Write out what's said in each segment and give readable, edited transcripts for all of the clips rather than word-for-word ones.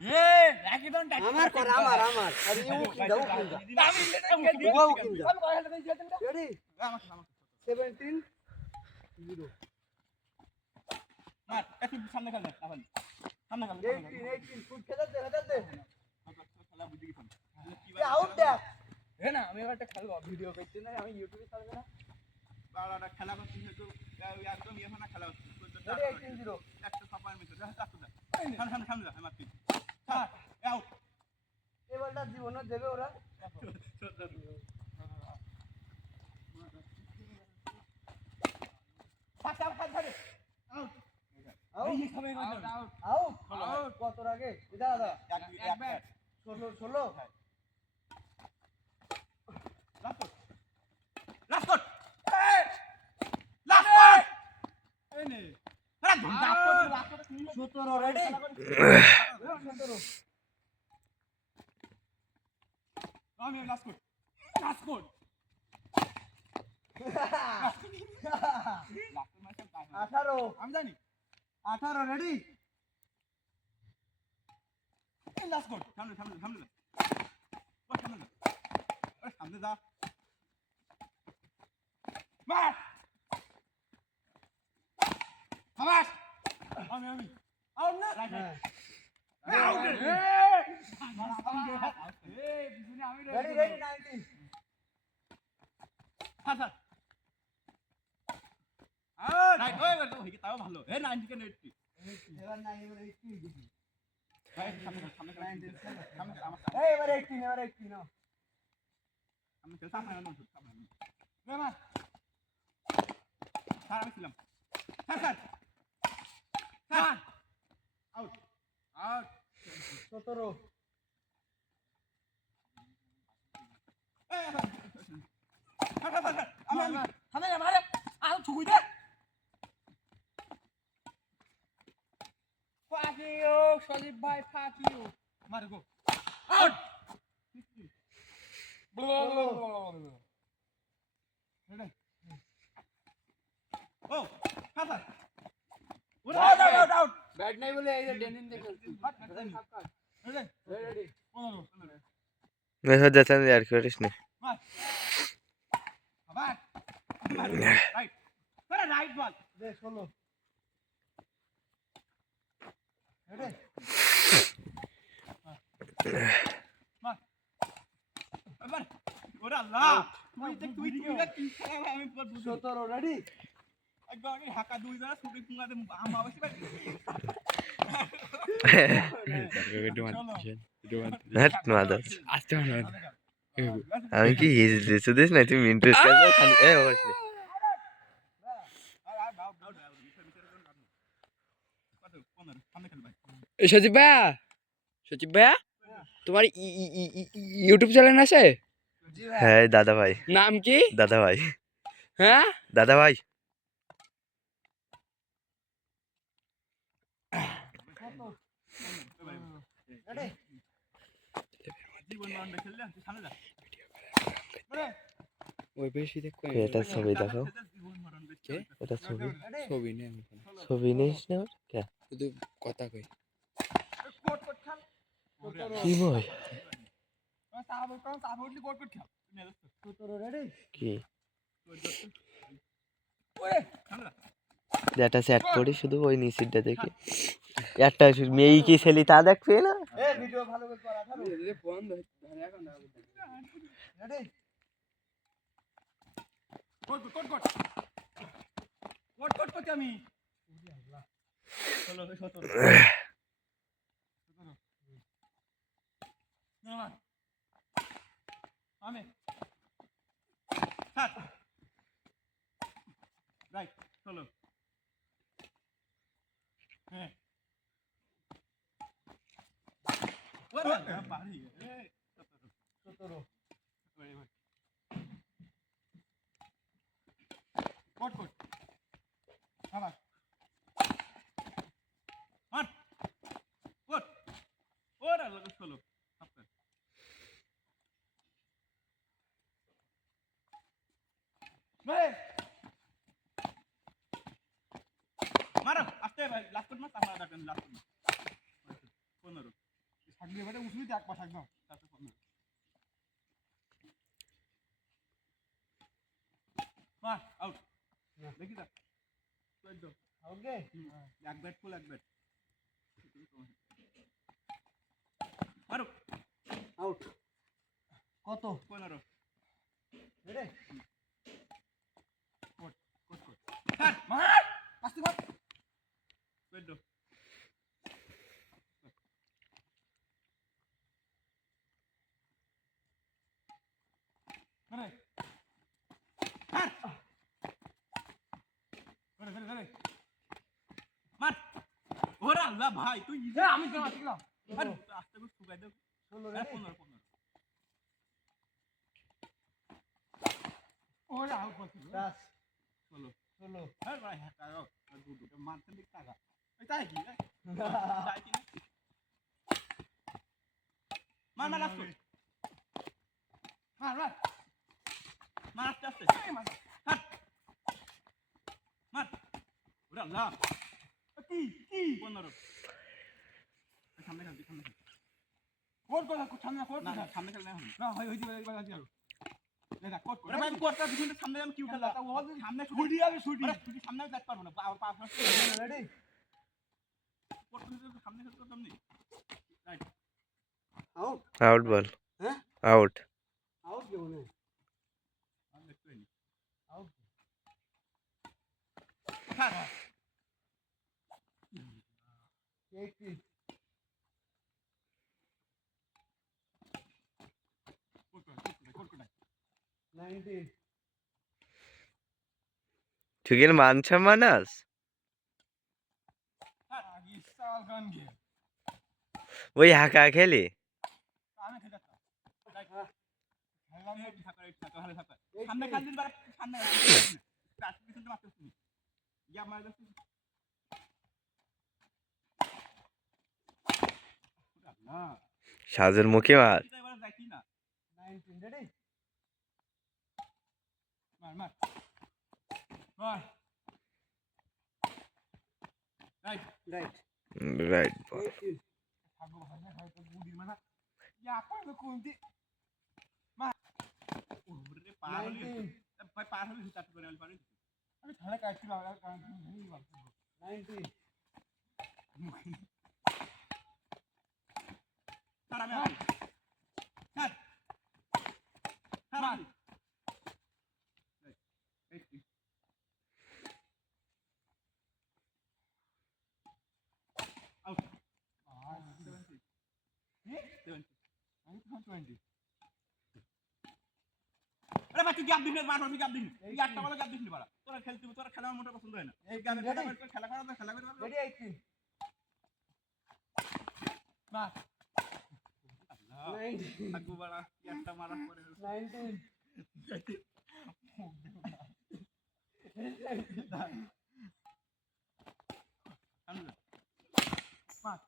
এ রাখি দন টাকা আমার কর আমার আরে ইউ কি দাও কি দাও ওয়াও কি দাও রেডি 17 0 মার একটু সামনে খেল তাহলে সামনে খেল 18 ফুট খেলা দে খেলা বুঝি কি এ আউট দেখ এ না আমি একটা খেলবো ভিডিও করতে না আমি ইউটিউবে ছাড়ব না বাড়াটা খেলা করতে তো একদম ইয়ে না খেলা হচ্ছে 18 0 একটা সাপার মিটার সামনে সামনে যা আমার তিন আউট এই বলটা জীবনে দেবে ওরা পাঁচ আউট ধরে আউট এই সবাই আউট আউট কত আগে এটা দাদা এক ব্যাট 16 লাস্ট এই নে আরে লাস্ট 17 রেডি 17 আমি লাস্ট 18 আমি জানি 18 রেডি লাস্ট কোড সামনে সামনে সামনে ও সামনে ও সামনে যা মার খাবাস আমি আউট না রাইট আউট এই বিজুনে আমি রেডি 19 স্যার আউট রাইট ওই তো হই তাও ভালো এ 90 কে 80 এবার 9 এবার 18 দেখি রাইট সামনে সামনে সামনে আমার এই এবার 18 নাও আমি খেল সামনে সামনে রে মা স্যার আমি ছিলাম স্যার আউট 17 আমি মারে আউট ছুই দে fuck you সজীব ভাই fuck you মার গো আউট ও স্যার আউট আউট ব্যাট নাই বলে এই যে ডেনিন দেখো রেডি 15 মেসেজ যাচ্ছেন আর করিস না আবার রাইট আরে রাইট বল দে 16 রেডি আবার ওরে আল্লাহ তুই কি আমি বুঝি 17 রেডি একবার আমি হাকা দুই জনা শুটিং পুঙ্গাতে আমা বসে পাই আমি কি হিজড়ি দিস না তুমি ইন্টারেস্ট খালি এ বসে সচিব ভাইয়া তোমার ইউটিউব চ্যানেল আছে? জি ভাই হ্যাঁ দাদা ভাই নাম কি? দাদা ভাই হ্যাঁ দাদা ভাই রেডি জীবন মান খেললে সামনে যা ওই বেশি দেখো এটা ছবি দেখো জীবন মরণ কে? এটা ছবি রেডি ছবি নেই আমি ছবি নিস না কে শুধু কথা কই। কোট কোট খেল কি বল সাব উঠলি কোট কোট খেল 17 রেডি কি ওরে সামনে এটা সেট করি শুধু ওই নিচেরটা দেখি একটা মেয়ে কি ছেলে তা দেখবে না এই ভিডিও ভালো করে করা থাকো এই ফোন ধরে এখন না ready quote quote quote quote quote quote আমি চলো 17 না আমি স্যার রাইট চলো হ্যাঁ ওরে পারি এই 17 কোট কোট আবার মার কোট ওরে লাগো চলো আপনার ভাই মারো আস্তে ভাই লাস্ট কোট মার তারপর দেখেন লাস্ট কোট 15 থাকবে এবারে উঠবি এক পাশ একদম তারপর 15 মার আউট না। দেখি তা 14 ওকে এক ব্যাট ফুল এক ব্যাট মারো আউট কত 15 রে কোট মার আস্তে মার 14 আরে মার মার ওরে আল্লাহ ভাই তুই এ আমি কেন আসলাম আরে আস্তে করে শুকাই দাও 16 হ্যাঁ রে 15 ওরে আউট করছিস 10 16 16 হ্যাঁ ভাই হ্যাঁ টাকা দুটো মারছেন দিক টাকা ওই তাই কি তাই কি মার মার আসতো মার মার মার আস্তে আস্তে মার মার ওরে আল্লাহ কি কি 15 সামনে খেল সামনে খেল কোট কোট সামনে কোট না সামনে খেল না হবে না হয় হইতে পারে বাজা গেল দেখা কোট কোট ওরে ভাই কোটটা পিছনে সামনে আমি কিউ খেলা তা ও সামনে ছুটি আমি ছুটি ছুটি সামনে আমি দেখতে পারবো না আর পাঁচ মিনিট রেডি কোট পিছনে সামনে খেলতে পারতাম নি রাইট আউট আউট বল হ্যাঁ আউট আউট কেউ নেই আর দেখতে নি আউট 80 কোট 19 তুই কি মানছ মানাস আগে সাল গান গে ওই হাঁকা খেলি আমি খেলতে রাইট খেললাম এই থাকা ভালো থাকা সামনে খেল দিন বার সামনে কাট পিছনে মারতে শুনি ইয়া মার দাও না সাজের মুখে মার এটা এবার যাই না 19 রেডি মার মার মার রাইট রাইট রাইট বল 18 থাকবো ভাষা হয়তো গুডি মানে ইয়া কোন কোনটি ওরে পার হলি 19 ভাই পার হলি চাট করে আলি পারি আমি খেলা কাটছিলাম আর কারণ তুমি ভাবছো 19 স্যার আমি আছি স্যার স্যার আমি আউট আর 70 কি 70 আমি তো 20 আরে ভাই তুই গ্যাপ দিবি মার তুই গ্যাপ দিবি তুই একটা বলে গ্যাপ দিবি বাড়া তোরা খেলতে তোরা খেলা মোটা পছন্দ হয় না এই গ্যাপে খেলা করা না খেলা করে রেডি 18 বাস 19 থাকবো বাড়া একটা মারা পরে 19 সামনে বাস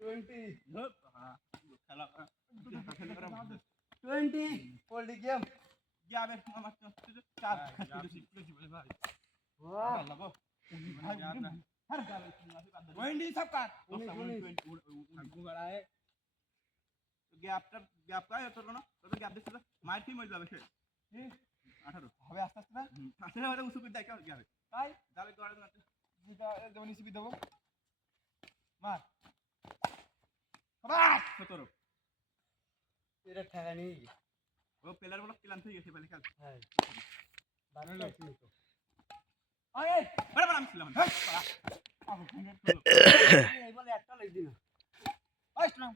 20 খেলা করা খেলা করা 20 পোল্ট্রি গেম গ্যাপে মার চার খেলতে বলে ভাই ওয়াও আল্লাহ গো ভাই हर गाल में 20 सब काट 20 बड़ा है গ্যাপ কায় তোর কোন তোর গ্যাপ দিছিস মার কি মরে যাবে সে 18 হবে আস্তে আস্তে না আসলে মানে উসু করে দেখা যাবে তাই যাবে করে না যেটা যেমন ইসি দেবো মার বাস 17 এটা ঠেকা নেই ও প্লেয়ার বলে ক্লান্ত হয়ে গেছে বলে খেল হ্যাঁ ভালো লাগছে তো আরে বড় বড় আমি ছিলাম এই বলে একটা লাগি না ওই স্ট্রং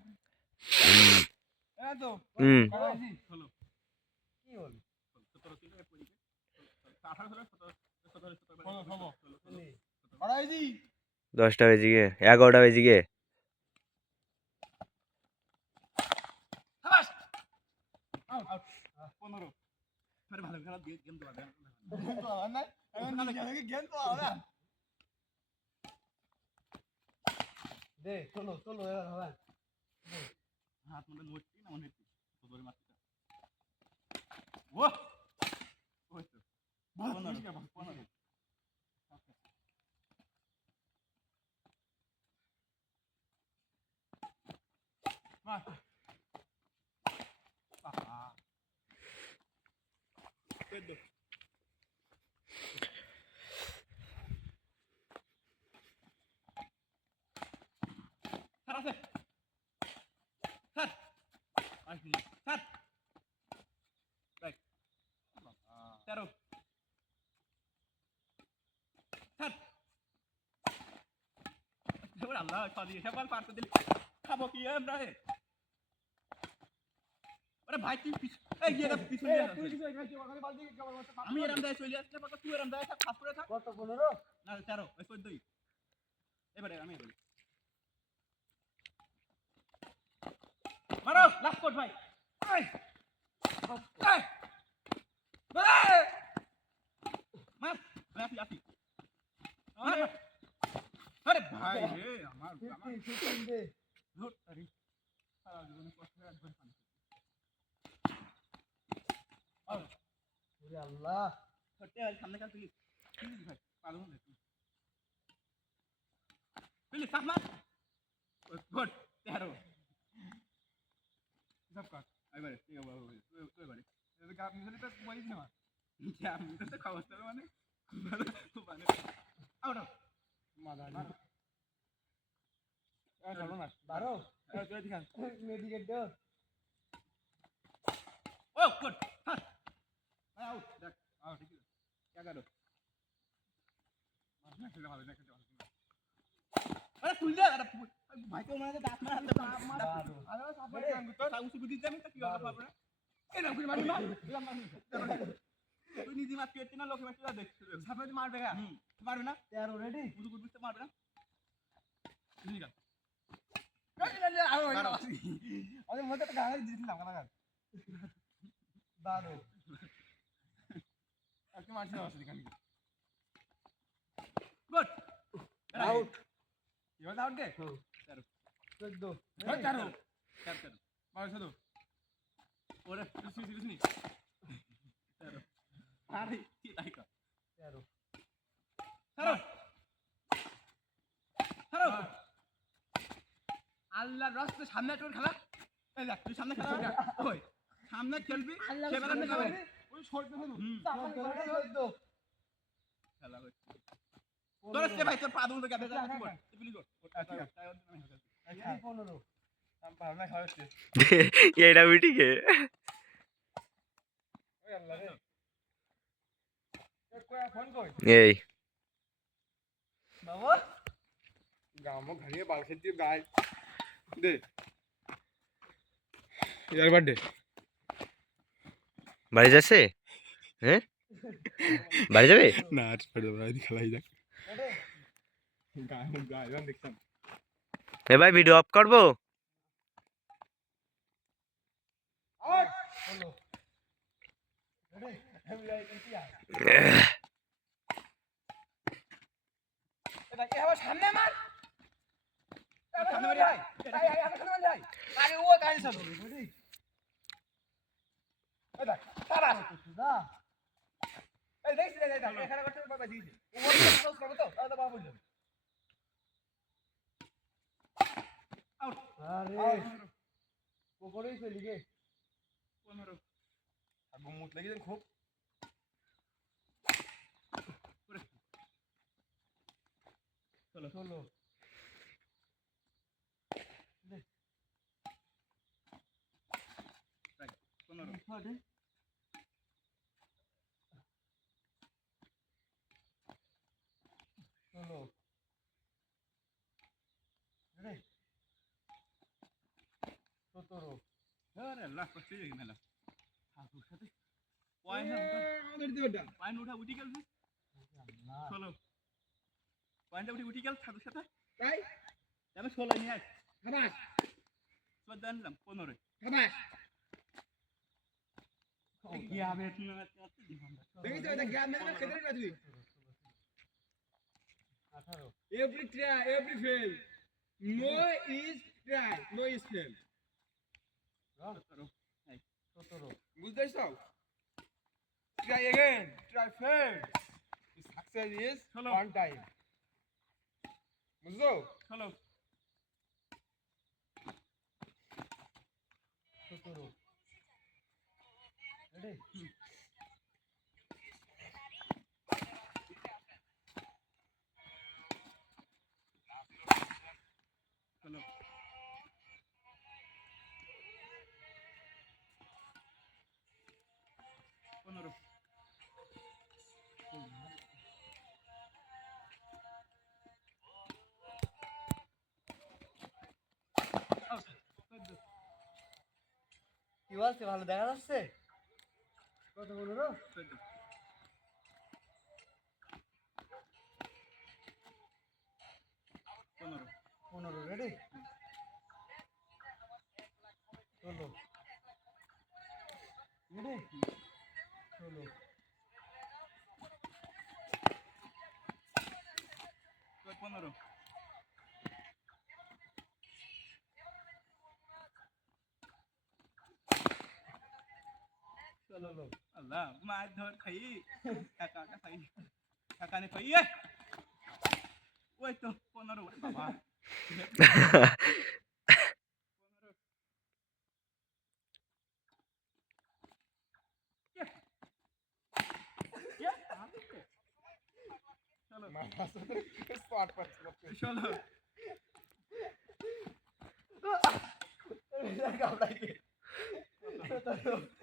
এই তো কাগজি হলো কি হল 17 থেকে পড়ি 18 হলো 17 বলো খাবো কাগজি 10টা বেজে গিয়ে 11টা বেজে গিয়ে শাবাশ আউট আউট 15 আরে ভালো খেলা দিয়ে গেম দেওয়া যায় তো না এখন নিজে গেম তো আওরা দে চলো চলো এবার হবে হাত মনে নড়ছি না মনে হচ্ছে তো ধরে মারছি ও ওই তো 15 15 মার বাবা 14 আছে স্যার আসি স্যার রাইট 13 স্যার এবার আল্লাহ সরি হেবাল পারতে দিলি খাবো কি আমরা আরে ভাই তুই এই গিয়ে পিছনে আমি এরম দায় চলে আসলে বাবা তুই এরম দায় থাক খাস করে থাক কত 15 না 13 ওই 14 এবারে আমি বলি মারো লাস্ট কোট ভাই এই এই মার আসি আসি আরে ভাই রে আমার 15 দে ধর আরে সারা জীবনে কষ্ট করে একবার পানি ওরে আল্লাহ ছোটে সামনে কাল তুই ভাই পাগল হয়ে তুই প্লিজ সামনে গুড 13 সব কাট এবারে ঠিক আছে তুই এবারে এটা কাপ নিলে তো বলিস না क्या আমি তো খাওয়া চলে মানে খুব মানে আউট মাদার এ চলো না 12 এ তুই দিখান মেডিকেট দাও ও গুড হ্যাঁ আউট দেখ আউট ঠিক আছে क्या करो मारना खेल भाई ना खेल अरे तुझे अरे भाई को मैंने दांत मार अरे साफ कर तो साउस बुद्धि जामी तक किया बाप रे ए ना कुछ मार তুই নিজে মাছ কেটে না লোকে মাছটা দেখ সাপে মারবে গা মারবে না 13 রেডি বুঝু বুঝতে মারবে না ঠিক আছে আমি মতে একটা গান দিয়েছিলাম কানা 12 আজকে মারছি আসলে কানি গুড আউট ইও আউট দে 14 চারো চারো মার শুধু ওরে সিসি চারো আরে কি লাইকা 13 ছাড়ো ছাড়ো আল্লাহর রাস্তে সামনে তোর খেলা এই দেখ তুই সামনে খেলা ওই সামনে খেলবি সেবেলা না যাবে ওই শর্ট না শুধু 14 খেলা হচ্ছে তোর সে ভাই তোর পা দুটো গাবে যা কি বল প্লিজ গো আচ্ছা 15 আমি ভাবনা খাওয়াচ্ছি এইটা বিটিকে ওই আল্লাহ রে কই ফোন কই এই বাবা গামো ঘাড়িয়ে বাল খেতে গায় দে ইয়ার বার্থডে বাড়ি যাচ্ছে হ্যাঁ বাড়ি যাবে না আজ পড়ে বাড়ি খেলাই যাক গায় গায় দেখতাম এ ভাই ভিডিও অফ করবো আউট বলো রেডি আমি যাই কি আর ভাই এ আবার সামনে মার সামনে মার ভাই আই আমি সামনে যাই আরে ও কাই সব রেডি এই দেখ সারা দা এই দেখ দে দে এখানে করতে বাবা দিয়েছে ও ওর ক্লোজ করবে তো দাদা বাবা বলছো আউট আরে কোপরেই চলি গে 15 আর মুত লাগি দেন খুব চলো 16 15 রেডি 16 রেডি 17 আরে আল্লাহ কষ্ট হয়ে গেল হাসুর সাথে পয়েন্ট আমাদের দিও এটা পয়েন্ট উঠা উঠি গেল না চলো পয়েন্ট উঠি গেল হাসুর সাথে তাই আমি 16 নিয়ে আস খাবাস 14 আনলাম 15 খাবাস কি হবে তুমি দেখি তো এটা জ্ঞান মেরে খেতে না তুই 18 every try every fail no is try no is fail 17 বুঝতেছো try again try fail success is one time বুঝছো চলো 17 রেডি চলো 15 কি বলছে ভালো দেখা যাচ্ছে কত 15 15 রেডি চলো রেডি চলো 15 চলো আল্লাহ মার ধর খাই কাকা খাই কাকা নে খাই ওই তো 15 বাবা চলো স্পট পাচ্ছি চলো গাবড়াইকে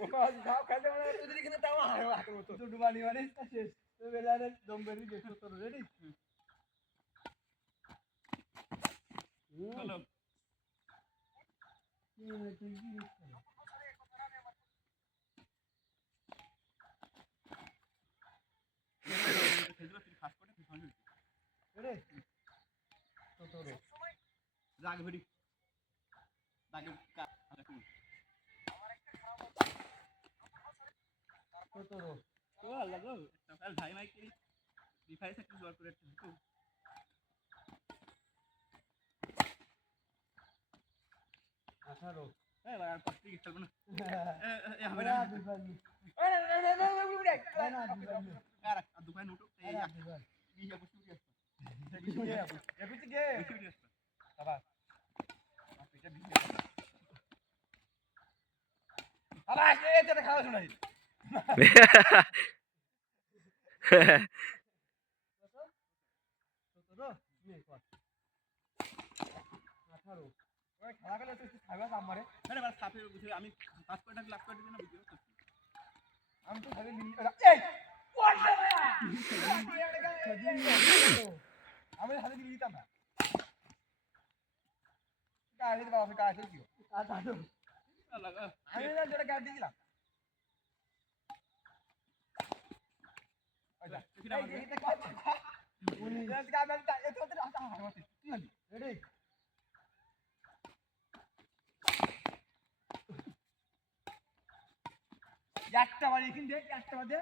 ও আজ খাও খাইতে মানে তুই এখানে তাও হাতের মতো দুটো বানি মানে শেষ তো বেলারে দম বেরি দেখো তো রেডি চলো রেডি তো রাগ ভরি রাগে তো ও আল্লাহ গো কাল ভাই মাই কি ডিফাই থেকে জোর করে তো 18 এবার আর পাঁচ থেকে খেলবো না এ হবে না না দিবানি কার দোকান উঠো এই ইয়া বসে গেছে এপিটি গে বসে গেছে বাবা এটা বিয়ে বাবা এটা খাওয়া শুনাই তো নে কর 18 ওই খেলা গেলে তুই খাইবা আমারে আরে বাস সাপে বুঝে আমি পাঁচ কোটি টাকা লাভ করে দিই না বুঝিও তো আমি তো খালি এই আমি হাতে দিয়ে দিতাম না গাড়ি দিতে বাবা গাড়ি দিও আল্লাহ গো আমি না যেটা গাড়ি দিলাম আচ্ছা এটা কত উনি গাড়ি গাড়ি এত তো আটা হারমাতে রেডি একটা বাড়ি এখান দেখ একটা বাদে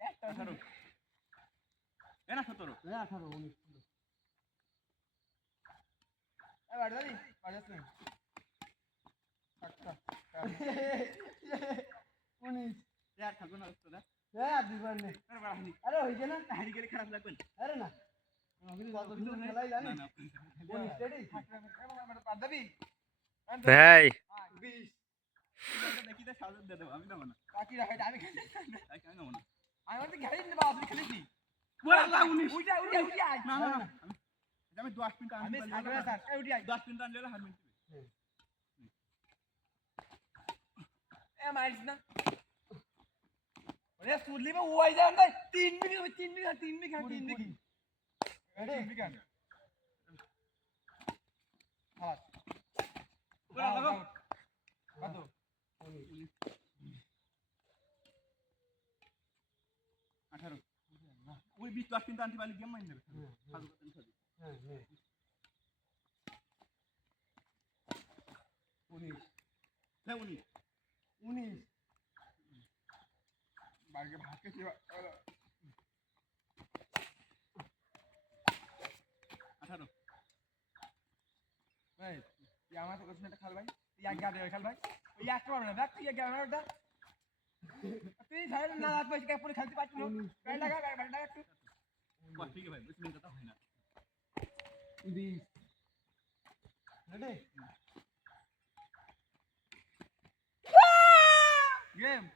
একটা 18 এ না 17 18 19 এই বাড়ি দাদি বাড়ি আসুন একটা 19 यार খাবো না তো না হ্যাঁ দিবান নে আরে বাড়া হানি আরে হইছে না হানি গেলে খারাপ লাগবে না আরে না আমি কত সুন্দর খেলাই জানি না না 19 রেডি আমার পার দাবি ভাই 20 দেখি দে সাজত দে দেব আমি দেব না বাকি রাখা আমি খেলি তাই কেন দেব না আমি তো খেলি না বাবা তুই খেলিস ওরে আল্লাহ 19 উইটা আয় না না না আমি 10 মিনিট আমি আনতে সাগরে স্যার এই উঠি আয় 10 মিনিট আনলে হার মিনিট এ মারিস না ওরে সুদলি মে ওই যান না 3 minute 3 minute 3 minute 3 minute ready বিকান খালাস ওরে আল্লাহ কত 18 ওই 20 10 মিনিট আনতে পারলে গেম মাইন দেবে সাজু করতে সাজু হ্যাঁ হ্যাঁ 19 লে 19 19 বারকে ভাগকে কি 18 ভাই তুই আমার তো কোশনটা খেল ভাই তুই এক গাড়ি খেল ভাই ওই একটা পারবে না দেখ তুই এক গাড়ি ওটা তুই সাইড না রাত বসে পুরো খেলতে পারছিস না গাড়ি লাগা গাড়ি লাগা একটু বাস ঠিক আছে ভাই 20 মিনিট তো হয় না 20 রেডি গেম